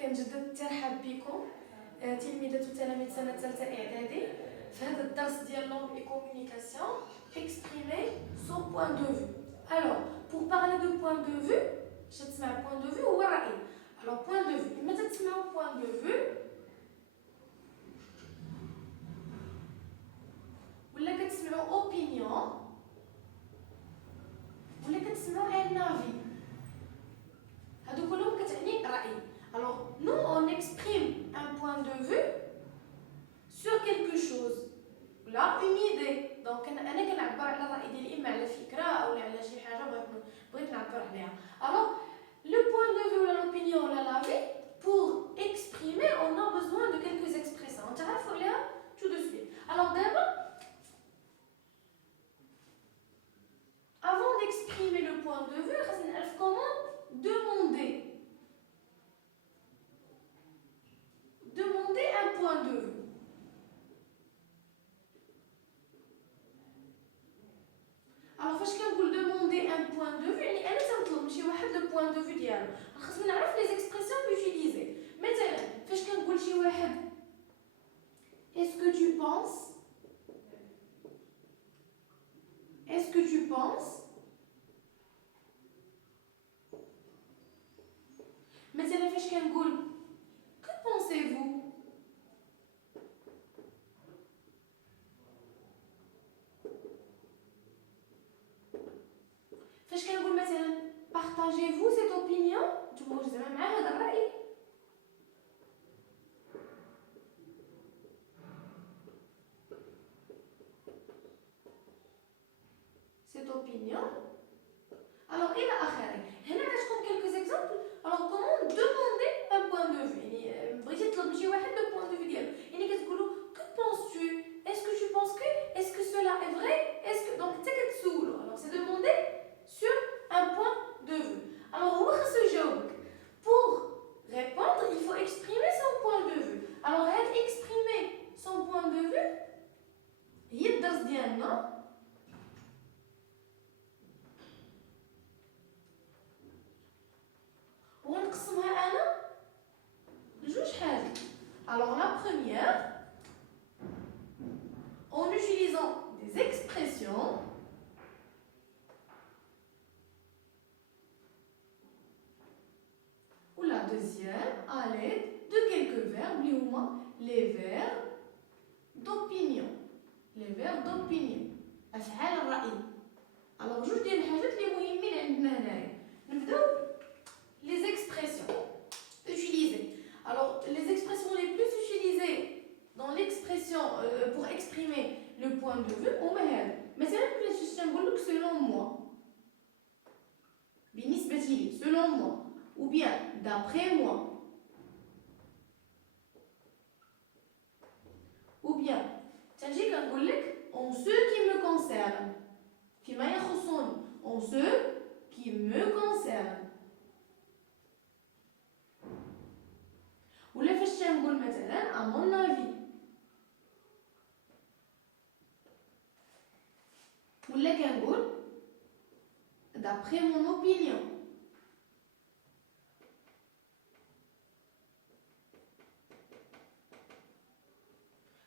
كنجدد الترحاب بكم تلميذة وتلاميذ سنة ثالثة إعدادي في هذا الدرس ديال langue et communication exprimer son point de vue. Alors, pour parler de point de vue, je تسمع point de vue هو رأي. Alors, point de vue. متى تسمعوا point de vue ولا كتسمعوا opinion ولا كتسمعوا un avis. هادو كلهم كتعني رأي. Alors, nous on exprime un point de vue sur quelque chose. Là, une idée. Donc, أنا كنعبر على الرأي ديالي إما على فكرة أو على شي حاجة بغيت نعبر عليها. Alors, le point de vue ou l'opinion ou l'avis, pour exprimer, on a besoin de quelques expressions. On تعرفوا عليها tout de suite. Alors, d'abord, avant d'exprimer le point de vue, خاصنا نعرف comment demander. Demander un point de vue. Alors فاش كنقول demander un point de vue يعني انا تنطلب من شي واحد لو point de vue ديالو. خاصني نعرف لي زيكسبرسيون يوتيليزي. مثلا فاش كنقول شي واحد est-ce que tu penses est-ce que tu penses مثلا فاش كنقول que pensez-vous فاش كنقول مثلا partagez-vous cette opinion نتوما زعما مع هذا الرأي cette opinion alors إلى آخره. هنا غتكون quelques exemples. alors comment demander un point de vue يعني بغيتي تطلب من شي واحد le point de vue ديالو يعني كتقولوا que penses-tu est-ce que tu penses que est-ce que cela est vrai est-ce que donc حتى كتسولو. alors c'est demander sur un point de vue. alors هو خاصو يجاوبك. pour répondre il faut exprimer son point de vue. alors هاد exprimer son point de vue هي الدرس ديالنا. ونقسمها أنا لجوج حاجات. alors la première en utilisant des expressions ou la deuxième à l'aide de quelques verbes اللي هما les verbes d'opinion. les verbes d'opinion أفعال الرأي. alors جوج ديال الحاجات اللي مهمين عندنا هنايا. نبداو les expressions utilisées. alors les expressions les plus utilisées dans l'expression pour exprimer le point de vue هما هادو. مثلا باش نقول لك selon moi بالنسبة لي selon moi ou bien d'après moi ou bien تنجي كنقول لك en ce qui me concerne فيما يخصني en ce qui me concerne. ولا فاش تنقول مثلا à mon avis ولا كنقول d'après mon opinion.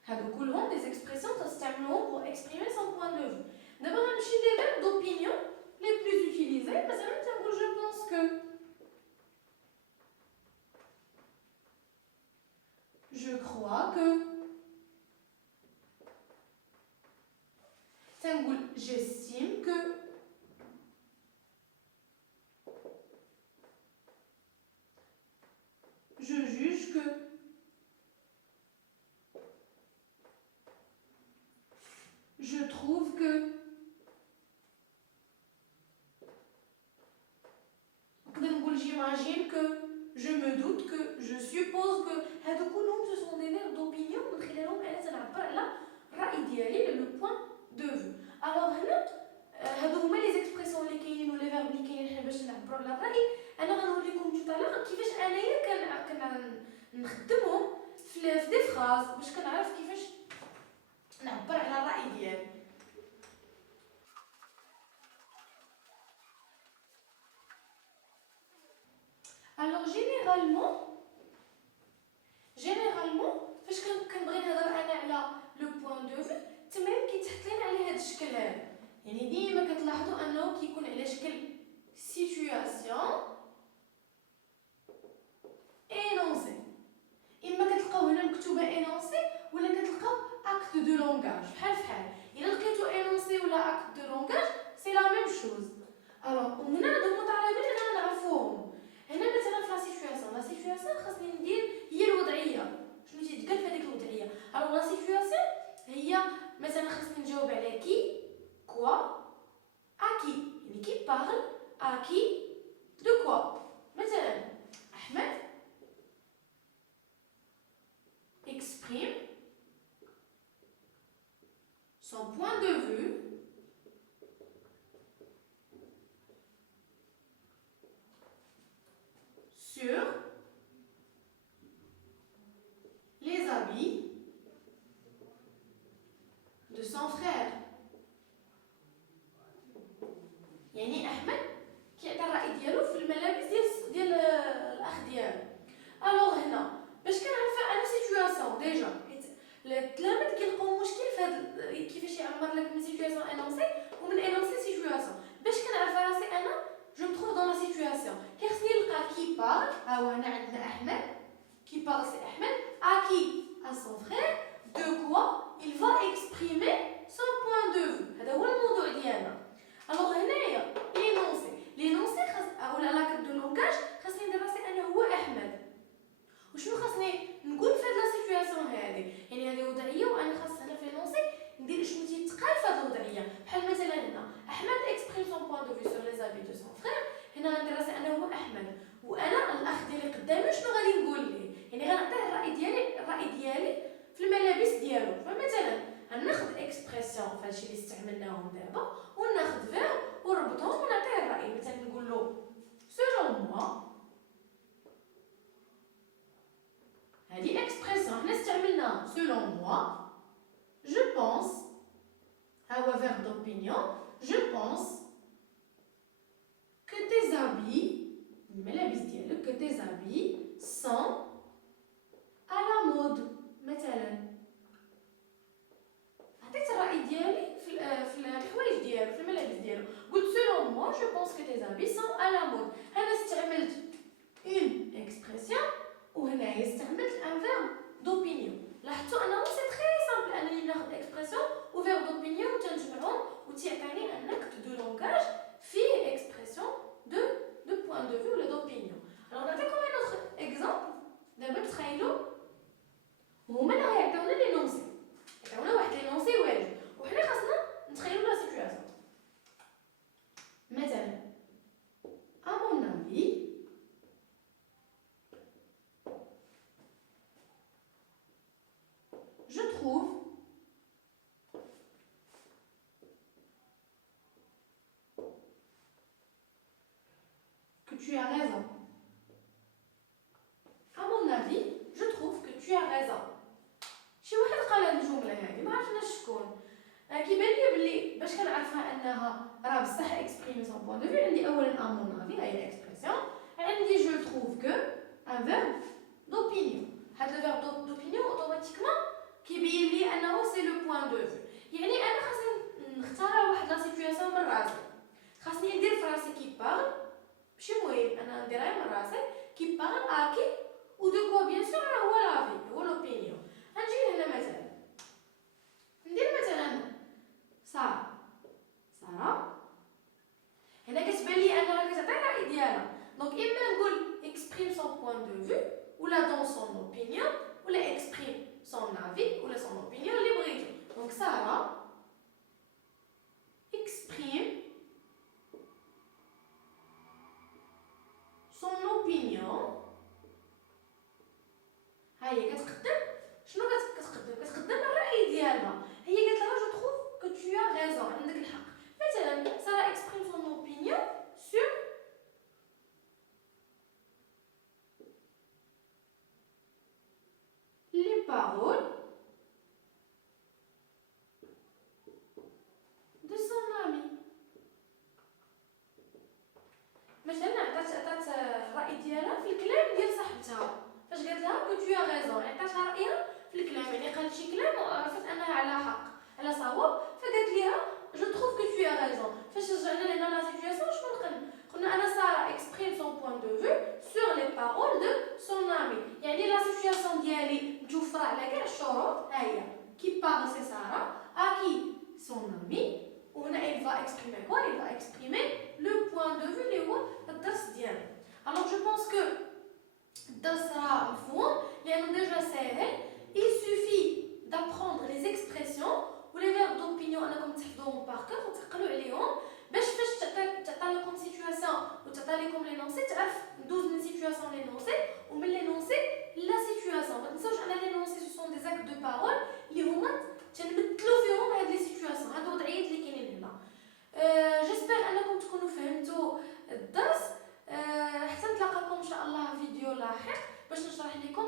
هادو كلهم des expressions تستعملوهم pour exprimer son point de vue. دابا غنمشي les verbes d'opinion les plus utilisés. مثلا تنقول je pense que je crois que تنقول j'estime que je juge que je trouve que نقدر نقول j'imagine que je me doute que je suppose que هادو كلهم ce sont des verbes d'opinion من خلالهم انا تنعبر على الرأي ديالي على le point de vue. alors هنا هادو هما لي زيكسبرسيون اللي كاينين ولا فيرب اللي كاينين حنا باش نعبروا على الرأي. انا غنوريكم tout à l'heure كيفاش انايا كنخدمهم في دي فراز باش كنعرف كيفاش نعبر على الرأي ديالي. alors généralement جينيرالمون فاش كنبغي نهضر انا على لو بوين دو في تمام كيتحط لنا على هذا الشكل هذا. يعني ديما كتلاحظوا انه كيكون على شكل سيتوياسيون énoncé. اما كتلقاو هنا مكتوبه énoncé ولا كتلقاو acte de langage بحال الا لقيتو énoncé ولا acte de langage سي لا ميم شوز. الوغ وهنا هادو المتعارفين انا نعرفوهم. هنا مثلا في لا سيتوياسيون خاصني ندير هي الوضعيه شنو تيتقال في هذيك الوضعيه. الوغ لا سيتوياسيون هي مثلا خاصني نجاوب على كي كوا اكي يعني كي بارل اكي دو كوا. مثلا احمد exprime son point de vue sur les habits de son frère. يعني احمد كيعطي الراي ديالو في الملابس ديال الاخ ديالو. الوغ هنا باش كنعرف انا سيتوياسيون ديجا حيت التلاميذ كيلقاو مشكل في هذا كيفاش يعمر لك من سيتوياسيون انونسي ومن انونسي سيتوياسيون. باش كنعرف راسي انا جو متروف دون لا سيتوياسيون كيخصني نلقى كي بار. ها هو هنا عندنا احمد كي بار سي احمد اكي ا سون فرير دو كوا il va exprimer son point de vue. هذا هو الموضوع ديالنا. الوغ هنايا لينونسي خاص ولا لاكت دو لونغاج خاصني ندير راسي انا هو احمد. وشنو خاصني نقول في هاد لا سيتوياسيون هذه. يعني هذه وضعيه وانا خاص هنا في لونسي ندير شنو تيتقال في هاد الوضعيه. بحال مثلا هنا احمد اكسبريم سون بوين دو في سور لي زابي دو سون فرير. هنا غندير راسي انا هو احمد وانا الاخ ديالي قدامي شنو غادي نقول ليه. يعني غنعطيه الراي ديالي في الملابس ديالو. فمثلا غناخذ اكسبرسيون في هادشي اللي استعملناهم دابا وناخذ فيرب ونربطهم ونعطيه الراي. مثلا نقول له سولون موا هذه اكسبرسيون حنا استعملناها سولون موا جو بونس. ها هو فيرب دوبينيون جو بونس que tes habits الملابس ديالك que tes habits sont à la mode. مثلا عطيت الراي ديالي في الحوايج ديالو في الملابس ديالو. قلت selon moi je pense que tes habits sont à la mode. هنا استعملت une expression وهنايا استعملت un verbe d'opinion. لاحظتوا انه سي تري سامبل انني ناخذ اكسبرسيون و verbe d'opinion وتنجمعهم وتيعطيني ان acte de langage فيه expression de point de vue ولا d'opinion. alors نعطيكم un autre exemple. دابا تخيلوا هما اللي غيعطيونا لي نونسي يعطيونا واحد لي نونسي واجد وحنا خاصنا نتخيلوا لا سيتوياسيون. مثلا à mon avis je trouve que tu as raison. À mon avis je trouve que tu as raison. شي واحد قال هاد الجمله هادي ما عرفناش شكون. كيبان لي بلي باش كنعرفها انها راه بصح اكسبريمي سون بوين دو في عندي اولا ا مون افي هي اكسبرسيون عندي جو تروف كو ان فيرب دوبينيون. هاد لو فيرب دوبينيون اوتوماتيكمون كيبين لي انه سي لو بوين دو في. يعني انا خاصني نختار واحد لا سيتوياسيون من راسي. خاصني ندير في راسي كي بارل ماشي مهم انا نديرها من راسي كي بارل اكي و دو كوا بيان سور هو لافي هو لوبينيون. غنجي هنا مثلا ندير مثلا سارة هنا كتبان لي انها كتعطي الراي ديالها. دونك اما نقول اكسبريم سون بوين دو في ولا دون سون اوبينيون ولا اكسبريم سون افي ولا سون اوبينيون اللي بغيتو. دونك سارة اكسبريم سون اوبينيون. ها هي كتقدم شنو كتقدم الراي ديالها. هي قالت لها جو تروف كو tu as raison عندك الحق. مثلا سارة اكسبريم سون اوبينيون sur les paroles de son ami. مثلا عطات الراي ديالها في الكلام ديال صاحبتها فاش قالت لها كو tu as raison انها على حق على صواب فقالت ليها جو تروف كو tu as raison. فاش رجعنا لهنا لا سيتوياسيون شنو قلنا انا ساره اكسبريم سون بوين دو فيو سور لي بارول دو سون امي. يعني لا سيتوياسيون ديالي متوفره على كاع الشروط ها هي كي بارل سي ساره اكي سون امي وهنا il va exprimer quoi il va exprimer le point de vue اللي هو الدرس ديالو. alors je pense que الدرس راه مفهوم لانه ديجا ساهل. il suffit d'apprendre les expressions و les verbes d'opinion انكم تحفظوهم باغ كور وتعقلوا عليهم باش فاش تعطى لكم سيتوياسيون وتعطى لكم لي نونسي تعرف ندوز من سيتوياسيون لي نونسي ومن لي نونسي لا سيتوياسيون. ما تنساوش ان لي نونسي سو سون دي زاكت دو بارول اللي هما تنمثلوا فيهم هاد لي سيتوياسيون هاد الوضعيات اللي كاينين هنا. جيسبر انكم تكونوا فهمتوا الدرس. حتى نتلاقاكم ان شاء الله فيديو لاحق باش نشرح لكم